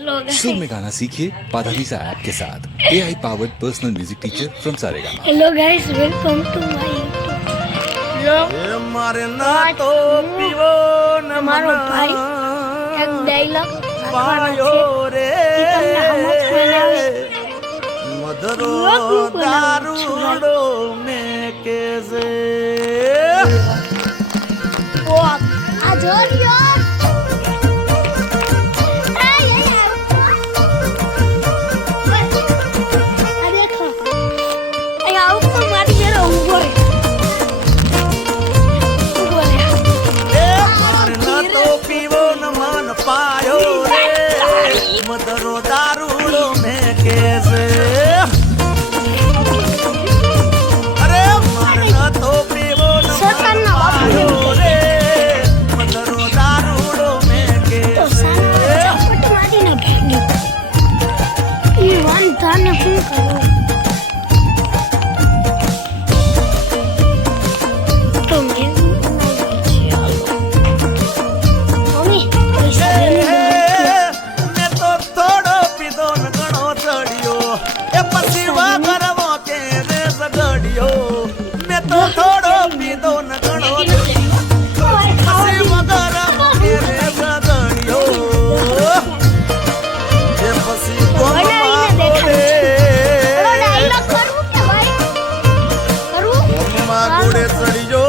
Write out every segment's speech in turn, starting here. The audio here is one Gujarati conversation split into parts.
सुर में गाना सीखिए पाधानीसा ऐप के साथ AI powered personal music teacher from Saregama. Hello guys, welcome to my YouTube. એ મારે ના તો પીવો ન મારો ભાઈ એક ડાયલોગ પાયો રે મધરો દારૂડો મે કેસે ઓ આ જોરિયો મધરો દારૂડો મે કેસે અરે મારે ના તો પીવો ન પાયો રે મધરો દારૂડો મે કેસે થોડો પીધો ન ઘણો પછી વગર કેરે સગડ્યો એ પછી ગોમમાં ગોડે ચડ્યો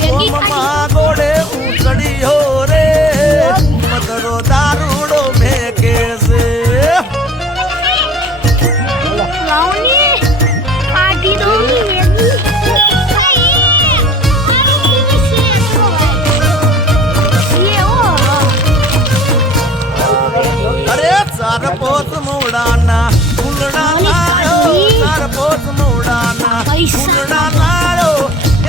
ગોમમાં ગોડે હું ચડ્યો રે મધરો દારૂડો મેં કેસે ચાર પોત મોડાના ફૂલડા લાયો ચાર પોત મોડાના ફૂલડા લાયો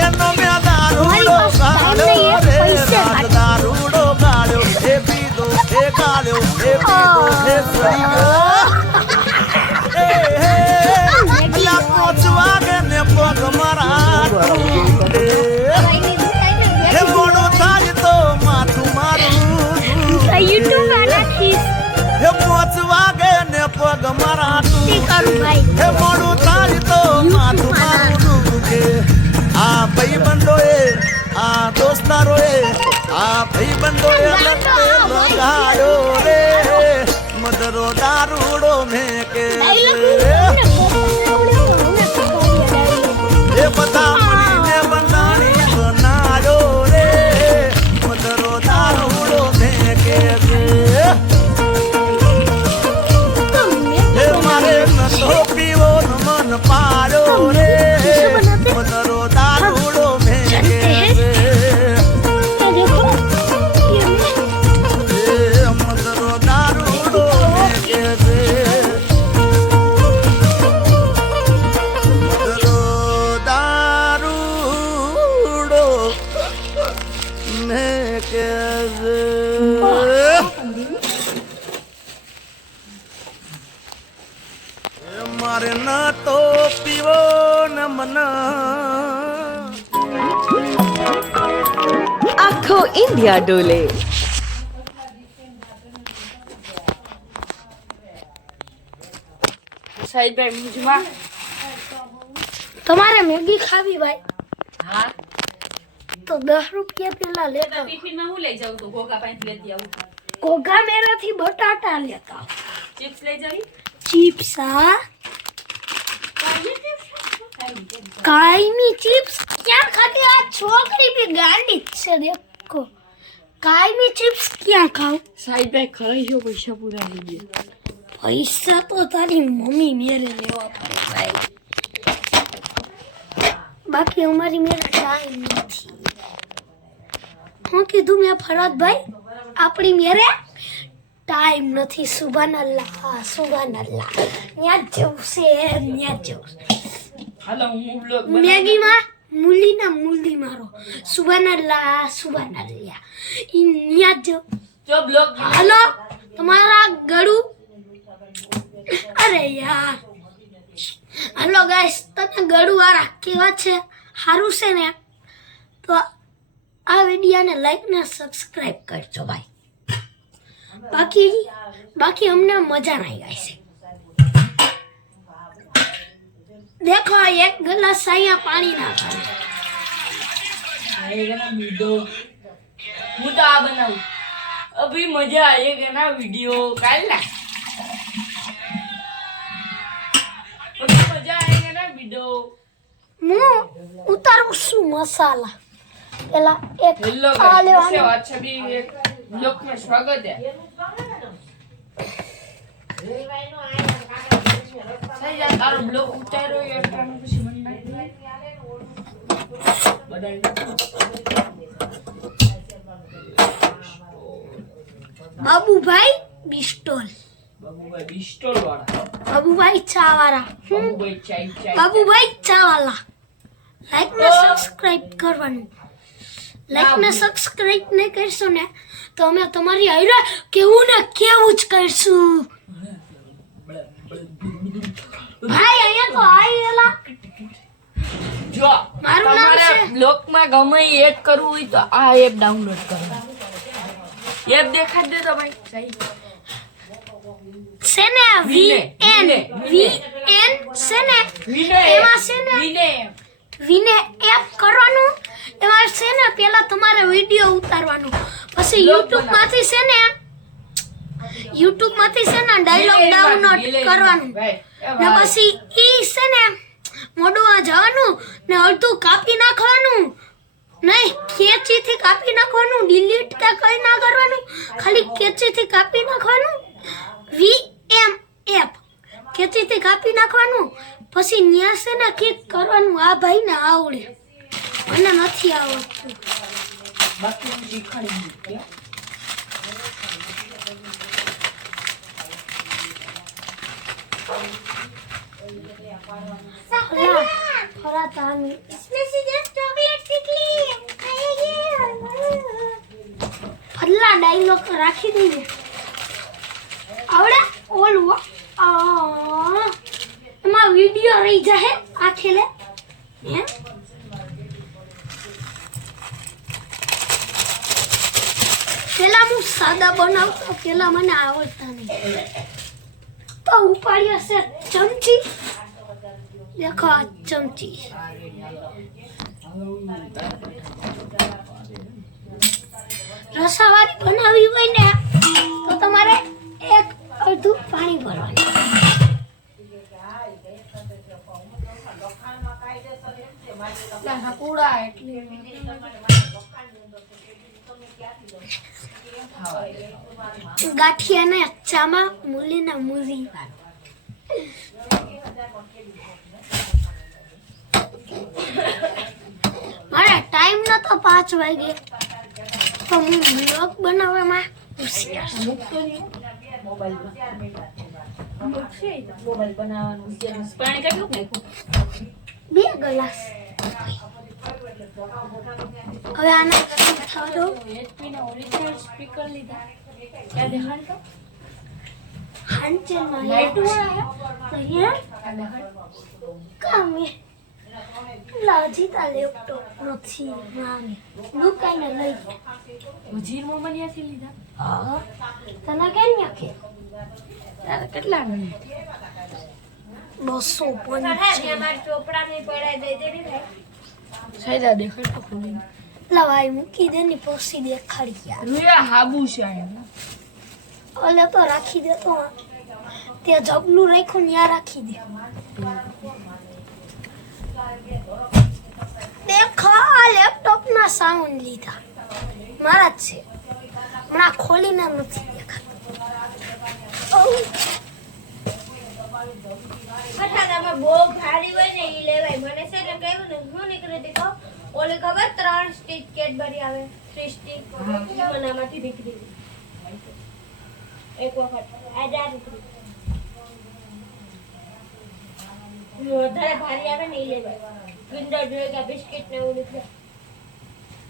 એનો મે દારૂડો ગાળ્યો રે રાત દારૂડો ગાળ્યો એ પીધો એ ગાળ્યો એ પીધો એ સડી ગયો એ હે અલા પોચ વાગે ને પગ મારા તૂટે હે મોડો થાય તો માથું મારું યુટ્યુબ આનાથી હે પોચ વાગે ને પગ મારા હે મોડું થાય તો માથું મારું દુખે આ ભાઈબંધોએ આ દોસ્તારોએ આ ભાઈબંધોએ લગતે લગાડ્યો રે મધરો દારૂડો મેં કે એ બધા મળીને બંધાણી બનાવ્યો રે મધરો દારૂડો મેં કે પીવો મન પાડ્યો રે મધરો દારૂડો મેં મધરો દારૂડો મેં મધરો દારૂડો મેં કે મારે ના તો પીવો ન મન આખો ઇન્ડિયા ડોલે સાઈદભાઈ મુજમાં તમારે મેગી ખાવી ભાઈ હા તો 10 રૂપિયા પેલા લેતા ટિફિનમાં હું લઈ જાઉં તો ઘોઘા પાણી લેતી આવું ઘોઘા મેરાથી બટાટા લેતા ચિપ્સ લઈ જાવી चिप्स कायमी चिप्स क्या खाते आज छोकरी भी गांडी से देखो कायमी चिप्स क्या खाओ સાઈદભાઈ ખરી જો પૈસા પૂરા થઈ ગયા पैसा तो तारी मम्मी मेरे लेवा पड़े भाई बाकी हमारी मेरा टाइम नहीं हाँ कीधु मैं फराद भाई अपनी मेरे टाइम નથી સુબહાનલ્લાહ ન્યા જવું છે ન્યા જવું હાલો હું બ્લોગ મેગીમાં મૂલી મારો સુબહાનલ્લાહ ઈ ન્યા જ જો બ્લોગ હાલો તમારા ગળું અરે યાર હાલો ગાઈસ તમે ગળું વાળા કેવા છે સારું છે ને તો આ વિડીયોને લાઈક ને સબસ્ક્રાઇબ કરજો ભાઈ. બાકી અમને મજા નહીં આવી છે. देखो एक गिलास आया पानी ना आएगा ना वीडियो હું તો આ બનાવું અભી મજા આएगा ना वीडियो કાલ ના અભી મજા આएगा ना वीडियो હું ઉતારું છું મસાલા પેલા એક હેલો આ ગાઈસ લેવાનું વાત છબી એક બ્લોગ में स्वागत है સહી યાર તારો બ્લોગ ઉતાર્યો યાર તાનો પછી મન ના બાબુભાઈ બિસ્ટોલ બાબુભાઈ બિસ્ટોલ વાળા બાબુભાઈ ચા વાળા બાબુભાઈ ચાય બાબુભાઈ ચા વાળા લાઈક ને સબસ્ક્રાઇબ કરવાનું લાઈક ને સબસ્ક્રાઇબ ને કરશો ને તો અમે તમારી આયરે કેવું ને કેવું જ કરશું ભાઈ અહીંયા તો આયેલા જો મારું નામ તમારે છે બ્લોગ માં ગમે એડ કરવું હોય તો આ એપ ડાઉનલોડ કરો એપ દેખાડ દે તો ભાઈ સહી સેને VN સેને એમાં સેને વિને એપ કરવાનું એમાં છે ને પહેલા તમારે વિડિયો ઉતારવાનું પછી YouTube માંથી છે ને ડાયલોગ ડાઉનલોડ કરવાનું ને પછી ઈ છે ને મોડું જવાનું ને અડધું કાપી નાખવાનું નહીં કેચીથી કાપી નાખવાનું ડિલીટ કે કઈ ના કરવાનું ખાલી કેચીથી કાપી નાખવાનું VM એપ કેચીથી કાપી નાખવાનું પછી ન્યા છે ને ક્લિક કરવાનું આ ભાઈ ને આવડે મને નથી આવડતું બાકી હું શીખવાડી દઉં थोड़ा तामी इसमें से जस्ट चॉकलेट निकली फल्ला डायलॉग રાખી દઈએ આવડે ઓલું એમાં વિડિયો રહી જાય આ ખેલે હે પેલા હું સાદા બનાવતો પેલા મને આવડતા નહીં તો ઉપાડ્યો છે ચમચી देखो आ चमची રસાવાળી બનાવી હોય ને તો તમારે એક અડધું પાણી ભરવાનું કુડા એટલે ગાંઠિયા ને ચામાં મૂલીના મૂલી મારા ટાઈમ નતો 5 વાગે તો હું બ્લોગ બનાવવામાં હોશિયાર છું. મોબાઈલ બનાવવાનું પાણી કેટલું નાખ્યું 2 ગ્લાસ હવે આને થવા દો HP ના ઓરિજિનલ સ્પીકર લીધા ક્યાં દેખાડ તો હાંચે માં લાઈટ વાળા તો અહીંયા કામે લાજીતા લેપટોપ નથી માને દુકાને લઈ વજીર મોમનિયાથી લીધા હા તને કેમ નાખે તારે કેટલા ગણે 250 સાયદા દેખાડ તો ખોલીને લવાઈ મૂકી દે ને પછી દેખાડી યાર રૂયા હાબુ છે ઓલે તો રાખી દે તો ત્યાં જબલું રાખ્યું ને ત્યાં રાખી દે દેખો લેપટોપ ના સાઉન્ડ લીધા મારા જ છે હમણાં ખોલીને નથી દેખાતું ફટાકામાં બહુ ભારી હોય ને ઈ લેવાય મને છે ને કહ્યું ને હું નીકળી હતી તો ઓલે ખબર 3 સ્ટીક કેડબરી આવે 3 સ્ટીક મને આમાંથી નીકળી એક વખત આજા નીકળી વધારે ભારી આવે ને ઈ લેવાય કિન્ડર જોય કે બિસ્કિટ ને એવું નીકળે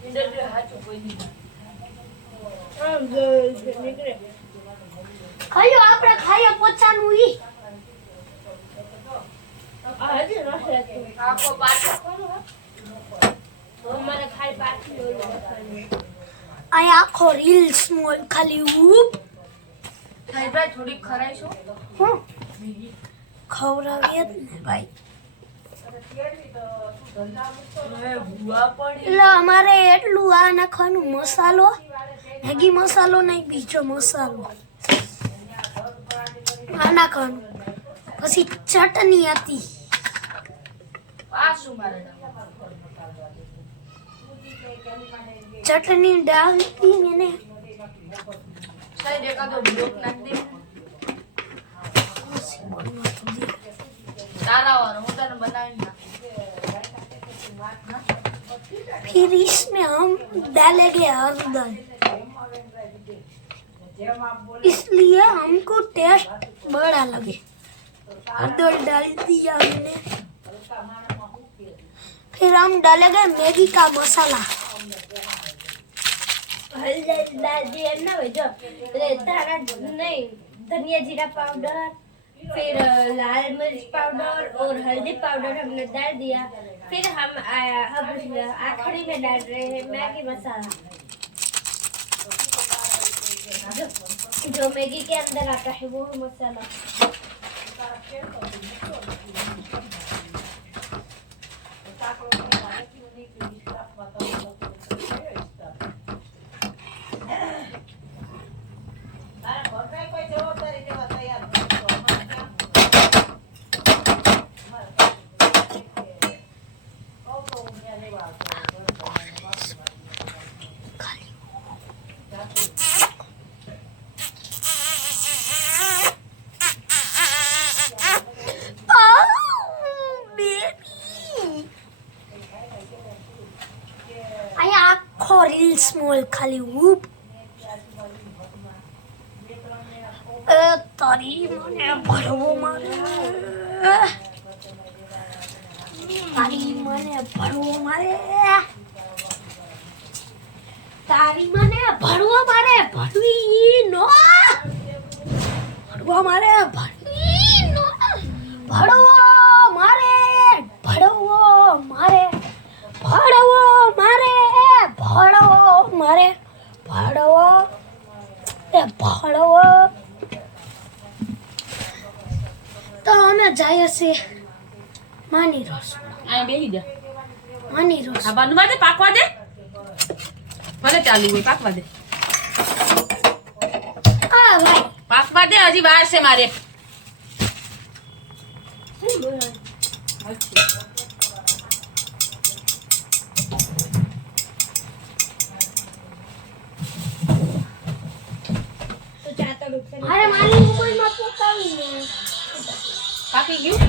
ઇન્ડર હાચું કોઈ નહીં નીકળે કયો આપણે ખાઈએ પોચાનું ઈ આ હજી રસ લાગતું આખો પાછો અમારે ખાલી પાછી ઓલું બતાવ્યું. અહીંયા આખો રીલ સ્મોલ ખાલી ઉપ ભાઈ થોડીક ખરાઈશો હું ખવડાવીએ જ ને ભાઈ. હવે ભૂવા પડી એટલે અમારે એટલું આ નાખવાનું મસાલો, મેગી મસાલો નહીં, બીજો મસાલો આ નાખવાનું. પછી ચટણી હતી, પાછું મારે ચટણી ડાલતી મેને. સાહેબ એકાદો બ્લોક નાખી દે તારા વાળો હું તને બનાવીને फिर इसमें हम डालेंगे हल्दर, इसलिए हमको टेस्ट बड़ा लगे. हल्दर डाल दिया हमने. फिर हम डालेंगे मैगी का मसाला. हल्दी डाल दिया ना भाई जो तारा नहीं धनिया जीरा पाउडर फिर लाल मिर्च पाउडर और हल्दी पाउडर हमने डाल दिया. फिर हम अब आखिरी में डाल रहे हैं मैगी मसाला जो मैगी के अंदर आता है वो मसाला. અહીંયા આખો રીલ સ્મોલ ખાલી ઉપ તારી મને ભરવો મારે, તારી મને ભરવો મારે, તારી મને ભરવો મારે, ભરવી નો ભરવો મારે, ભરવી નો ભરવો મારે, ભરવો મારે, ભરવો મારે, ભરવો મારે, ભરવો એ ભરવો. તો અમે જઈએ છીએ માની રોસ, આ બેહી જા માની રોસ. આ બનવા દે પાકવા દે ભલે ચાલુ હોય પાકવા દે હા ભાઈ પાકવા દે હજી વાર છે મારે तो चाहता नुकसान અરે મારી મોબાઈલમાં પોતાવી પાકી ગયું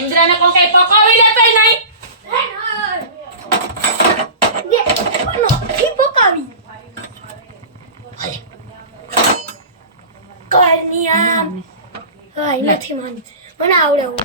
ઇન્દ્રાને કોઈ કઈ પકાવી લેતો નહીં પકાવી કઈ નહીં આમ નથી માની, મને આવડે હું